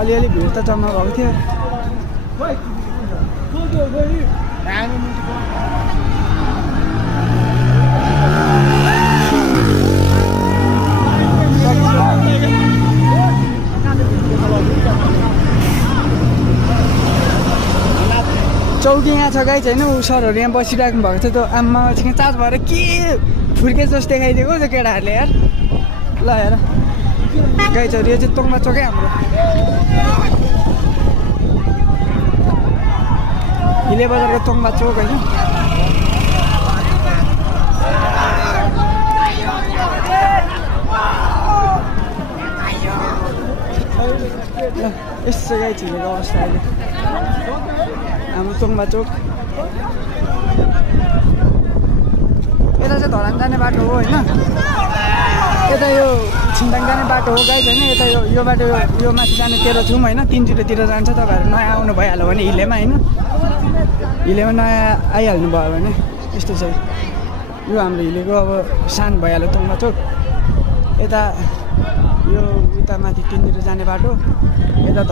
अलिअलि भिड त जम्मा भएको थियो। चौकी यहाँ छ गाइज होइन, ऊ सरहरू यहाँ बसिराख्नु भएको थियो। त्यो आम्मा एकछिन चार्ज भएर के फुर्के जस्तो देखाइदिएको त्यो केटाहरूले यार। ल हेर गाइजहरू, यो चाहिँ तोङ्बा चोकै हाम्रो हिले बजारको तोङ्बा चोक होइन। यसो गाइज हिलेको अवस्था अहिले हाम्रो तोङ्बा चोक। यता चाहिँ धरान जाने बाटो हो होइन, यता यो छिन्ताङ जाने बाटो हो गाइज होइन। यता यो बाटो यो माथि जाने 13 छौँ होइन, 3-0तिर जान्छ। तपाईँहरू नयाँ आउनु भइहाल्यो भने हिलेमा होइन, हिलेमा नयाँ आइहाल्नु भयो भने यस्तो छ। यो हाम्रो हिलेको अब सानो भइहाल्यो तोङ्बा चोक। यता यो उता माथि 3 जाने बाटो, यता